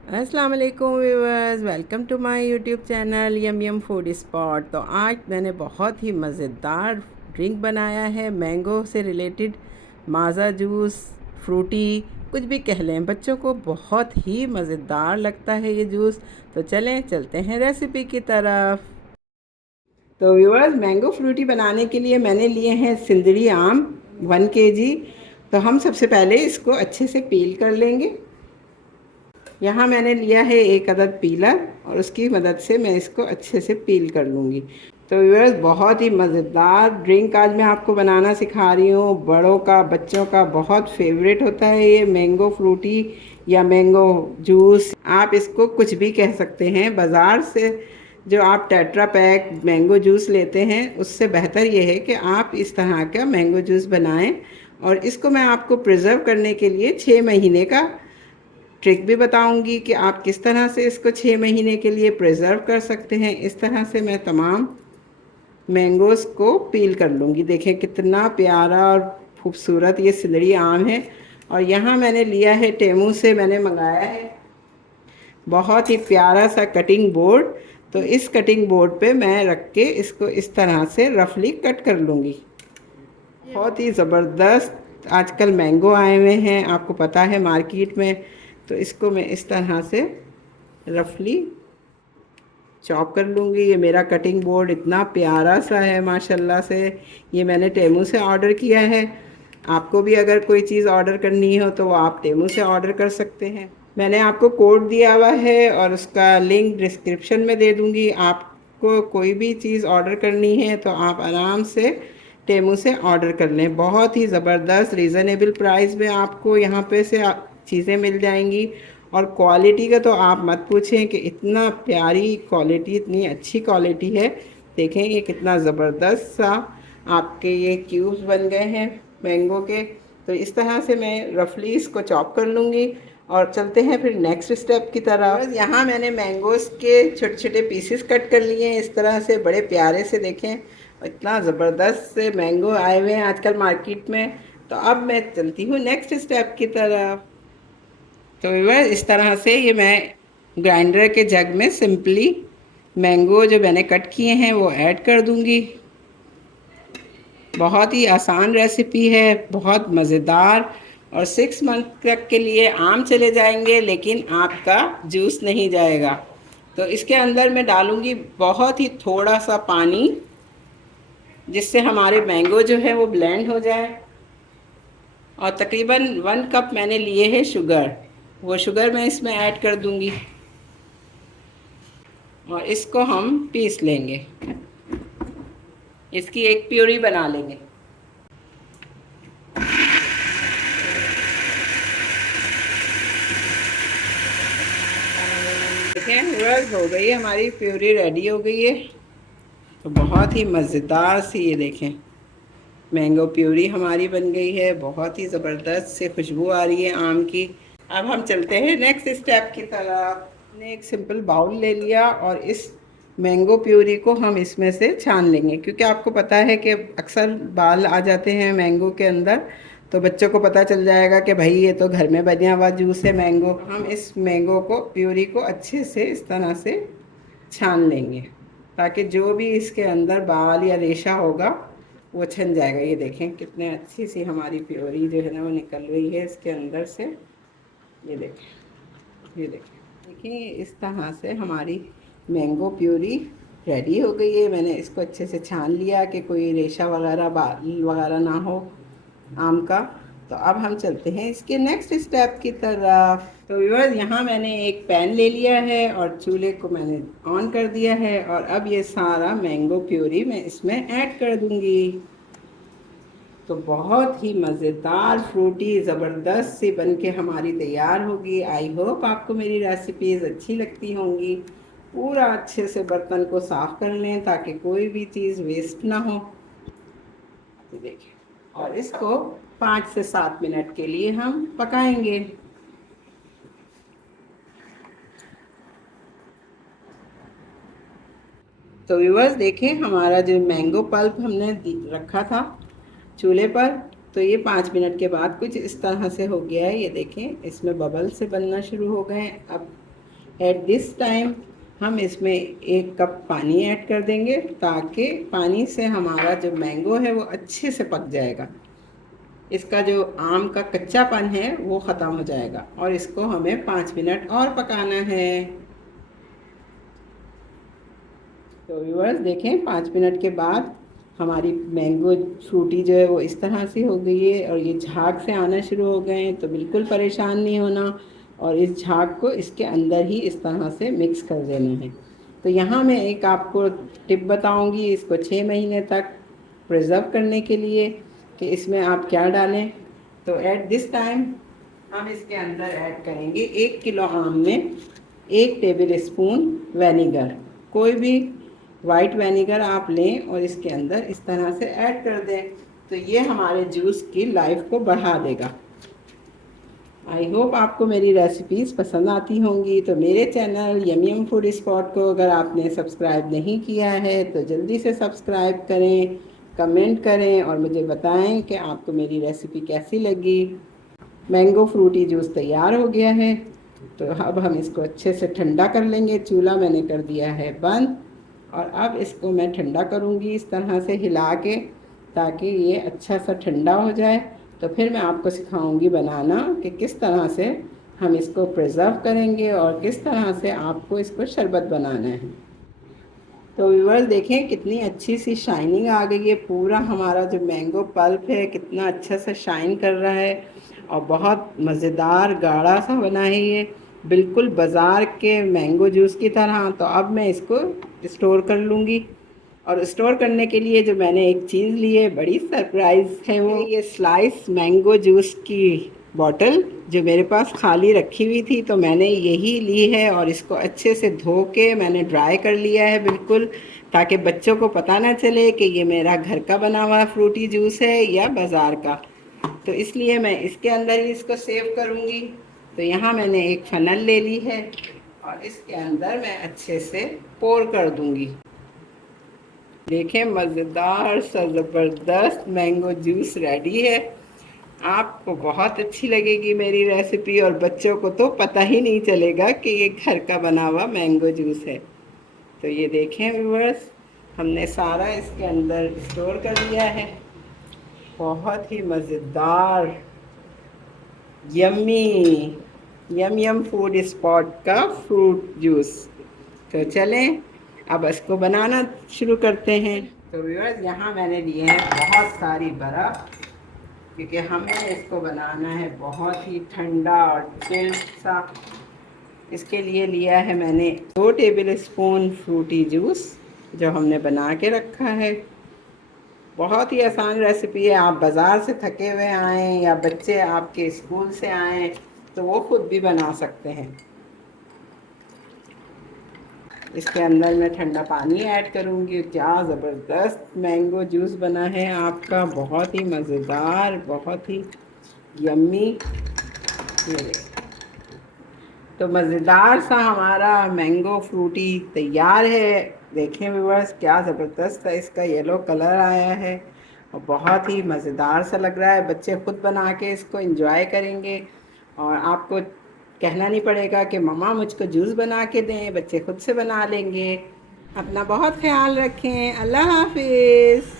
अस्सलाम वालेकुम viewers, welcome to my YouTube channel yum yum food spot. तो आज मैंने बहुत ही मज़ेदार ड्रिंक बनाया है मैंगो से रिलेटेड। माज़ा जूस, फ्रूटी, कुछ भी कह लें, बच्चों को बहुत ही मज़ेदार लगता है ये जूस। तो चलते हैं रेसिपी की तरफ। तो व्यूअर्स, मैंगो फ्रूटी बनाने के लिए मैंने लिए हैं सिंदड़ी आम 1 kg। तो हम सबसे पहले इसको अच्छे से पील कर लेंगे। यहाँ मैंने लिया है एक अदद पीलर और उसकी मदद से मैं इसको अच्छे से पील कर लूँगी। तो व्यूअर्स, बहुत ही मज़ेदार ड्रिंक आज मैं आपको बनाना सिखा रही हूँ। बड़ों का, बच्चों का बहुत फेवरेट होता है ये मैंगो फ्रूटी या मैंगो जूस। आप इसको कुछ भी कह सकते हैं। बाज़ार से जो आप टेट्रा पैक मैंगो जूस लेते हैं उससे बेहतर ये है कि आप इस तरह का मैंगो जूस बनाएं। और इसको मैं आपको प्रिजर्व करने के लिए 6 महीने का ट्रिक भी बताऊंगी कि आप किस तरह से इसको 6 महीने के लिए प्रिजर्व कर सकते हैं। इस तरह से मैं तमाम मैंगोज़ को पील कर लूँगी। देखें कितना प्यारा और खूबसूरत ये सिंदड़ी आम है। और यहाँ मैंने लिया है टेमू से मैंने मंगाया है बहुत ही प्यारा सा कटिंग बोर्ड। तो इस कटिंग बोर्ड पे मैं रख के इसको इस तरह से रफली कट कर लूँगी। बहुत ही ज़बरदस्त आजकल मैंगो आए हुए हैं, आपको पता है, मार्केट में। तो इसको मैं इस तरह से रफली चॉप कर लूँगी। ये मेरा कटिंग बोर्ड इतना प्यारा सा है माशाल्लाह से। ये मैंने टेमू से ऑर्डर किया है। आपको भी अगर कोई चीज़ ऑर्डर करनी हो तो वो आप टेमू से ऑर्डर कर सकते हैं। मैंने आपको कोड दिया हुआ है और उसका लिंक डिस्क्रिप्शन में दे दूँगी। आपको कोई भी चीज़ ऑर्डर करनी है तो आप आराम से टेमू से ऑर्डर कर लें। बहुत ही ज़बरदस्त रीज़नेबल प्राइस में आपको यहाँ पे से चीज़ें मिल जाएंगी। और क्वालिटी का तो आप मत पूछें कि इतना प्यारी क्वालिटी, इतनी अच्छी क्वालिटी है। देखें ये कितना ज़बरदस्त सा आपके ये क्यूब्स बन गए हैं मैंगो के। तो इस तरह से मैं रफली इसको चॉप कर लूँगी और चलते हैं फिर नेक्स्ट स्टेप की तरफ। यहाँ मैंने मैंगोज़ के छोटे छोटे पीसेस कट कर लिए हैं इस तरह से, बड़े प्यारे से। देखें इतना ज़बरदस्त से मैंगो आए हुए हैं आजकल मार्केट में। तो अब मैं चलती हूँ नेक्स्ट स्टेप की तरफ। तो व्यूअर, इस तरह से ये मैं ग्राइंडर के जग में सिंपली मैंगो जो मैंने कट किए हैं वो ऐड कर दूंगी। बहुत ही आसान रेसिपी है, बहुत मज़ेदार। और 6 मंथ तक के लिए आम चले जाएंगे लेकिन आपका जूस नहीं जाएगा। तो इसके अंदर मैं डालूंगी बहुत ही थोड़ा सा पानी, जिससे हमारे मैंगो जो है वो ब्लेंड हो जाए। और तकरीबन 1 कप मैंने लिए है शुगर, वो शुगर मैं इसमें ऐड कर दूंगी और इसको हम पीस लेंगे। इसकी एक प्यूरी बना लेंगे। देखें व्यूअर्स, हो गई हमारी प्यूरी, रेडी हो गई है। तो बहुत ही मज़ेदार सी ये देखें मैंगो प्यूरी हमारी बन गई है। बहुत ही ज़बरदस्त से खुशबू आ रही है आम की। अब हम चलते हैं नेक्स्ट स्टेप की तरफ। हमने एक सिंपल बाउल ले लिया और इस मैंगो प्यूरी को हम इसमें से छान लेंगे, क्योंकि आपको पता है कि अक्सर बाल आ जाते हैं मैंगो के अंदर। तो बच्चों को पता चल जाएगा कि भाई ये तो घर में बना हुआ जूस है मैंगो। हम इस मैंगो को, प्यूरी को अच्छे से इस तरह से छान लेंगे ताकि जो भी इसके अंदर बाल या रेशा होगा वो छन जाएगा। ये देखें कितने अच्छी सी हमारी प्योरी जो है ना वो निकल रही है इसके अंदर से। ये देखें, ये देखें, देखिए इस तरह से हमारी मैंगो प्योरी रेडी हो गई है। मैंने इसको अच्छे से छान लिया कि कोई रेशा वगैरह, बाल वगैरह ना हो आम का। तो अब हम चलते हैं इसके नेक्स्ट स्टेप की तरफ। तो व्यूअर्स, यहाँ मैंने एक पैन ले लिया है और चूल्हे को मैंने ऑन कर दिया है और अब ये सारा मैंगो प्यूरी मैं इसमें ऐड कर दूँगी। तो बहुत ही मज़ेदार फ्रूटी ज़बरदस्त सी बन के हमारी तैयार होगी। आई होप आपको मेरी रेसिपीज़ अच्छी लगती होंगी। पूरा अच्छे से बर्तन को साफ़ कर लें ताकि कोई भी चीज़ वेस्ट ना हो। देखिए, और इसको 5 से 7 मिनट के लिए हम पकाएंगे। तो व्यूअर्स देखें, हमारा जो मैंगो पल्प हमने रखा था चूल्हे पर, तो ये 5 मिनट के बाद कुछ इस तरह से हो गया है। ये देखें इसमें बबल से बनना शुरू हो गए हैं। अब एट दिस टाइम हम इसमें 1 कप पानी ऐड कर देंगे ताकि पानी से हमारा जो मैंगो है वो अच्छे से पक जाएगा। इसका जो आम का कच्चापन है वो ख़त्म हो जाएगा और इसको हमें 5 मिनट और पकाना है। तो व्यूअर्स देखें 5 मिनट के बाद हमारी मैंगो फ्रूटी जो है वो इस तरह से हो गई है और ये झाग से आना शुरू हो गए हैं। तो बिल्कुल परेशान नहीं होना और इस झाग को इसके अंदर ही इस तरह से मिक्स कर देना है। तो यहाँ मैं एक आपको टिप बताऊँगी इसको 6 महीने तक प्रिज़र्व करने के लिए कि इसमें आप क्या डालें। तो एट दिस टाइम हम इसके अंदर ऐड करेंगे 1 किलो आम में 1 टेबल स्पून विनेगर। कोई भी वाइट विनेगर आप लें और इसके अंदर इस तरह से ऐड कर दें तो ये हमारे जूस की लाइफ को बढ़ा देगा। आई होप आपको मेरी रेसिपीज़ पसंद आती होंगी। तो मेरे चैनल यम फूड स्पॉट को अगर आपने सब्सक्राइब नहीं किया है तो जल्दी से सब्सक्राइब करें, कमेंट करें और मुझे बताएं कि आपको मेरी रेसिपी कैसी लगी। मैंगो फ्रूटी जूस तैयार हो गया है। तो अब हम इसको अच्छे से ठंडा कर लेंगे। चूल्हा मैंने कर दिया है बंद और अब इसको मैं ठंडा करूँगी इस तरह से हिला के ताकि ये अच्छा सा ठंडा हो जाए। तो फिर मैं आपको सिखाऊंगी बनाना कि किस तरह से हम इसको प्रिज़र्व करेंगे और किस तरह से आपको इसको शरबत बनाना है। तो व्यूअर्स देखें कितनी अच्छी सी शाइनिंग आ गई है। पूरा हमारा जो मैंगो पल्प है कितना अच्छा सा शाइन कर रहा है और बहुत मज़ेदार गाढ़ा सा बना है ये, बिल्कुल बाज़ार के मैंगो जूस की तरह। तो अब मैं इसको स्टोर कर लूँगी और स्टोर करने के लिए जो मैंने एक चीज़ ली है बड़ी सरप्राइज़ है वो ये स्लाइस मैंगो जूस की बॉटल जो मेरे पास खाली रखी हुई थी। तो मैंने यही ली है और इसको अच्छे से धो के मैंने ड्राई कर लिया है बिल्कुल, ताकि बच्चों को पता ना चले कि ये मेरा घर का बना हुआ फ्रूटी जूस है या बाज़ार का। तो इसलिए मैं इसके अंदर ही इसको सेव करूँगी। तो यहाँ मैंने एक फनल ले ली है और इसके अंदर मैं अच्छे से पोर कर दूँगी। देखें मज़ेदार सा ज़बरदस्त मैंगो जूस रेडी है। आपको बहुत अच्छी लगेगी मेरी रेसिपी और बच्चों को तो पता ही नहीं चलेगा कि ये घर का बना हुआ मैंगो जूस है। तो ये देखें व्यूअर्स हमने सारा इसके अंदर स्टोर कर लिया है। बहुत ही मज़ेदार यम्मी यम फूड स्पॉट का फ्रूट जूस। तो चलें अब इसको बनाना शुरू करते हैं। तो व्यूअर्स यहाँ मैंने लिए हैं बहुत सारी बर्फ़ क्योंकि हमें इसको बनाना है बहुत ही ठंडा और चिल्ड सा। इसके लिए लिया है मैंने 2 टेबल स्पून फ्रूटी जूस जो हमने बना के रखा है। बहुत ही आसान रेसिपी है। आप बाज़ार से थके हुए आएँ या बच्चे आपके स्कूल से आएँ तो वो खुद भी बना सकते हैं। इसके अंदर मैं ठंडा पानी ऐड करूँगी। क्या ज़बरदस्त मैंगो जूस बना है आपका, बहुत ही मज़ेदार, बहुत ही यम्मी। तो मज़ेदार सा हमारा मैंगो फ्रूटी तैयार है। देखें व्यूअर्स क्या ज़बरदस्त है, इसका येलो कलर आया है और बहुत ही मज़ेदार सा लग रहा है। बच्चे खुद बना के इसको एंजॉय करेंगे और आपको कहना नहीं पड़ेगा कि मम्मा मुझको जूस बना के दें, बच्चे खुद से बना लेंगे। अपना बहुत ख्याल रखें। अल्लाह हाफिज़।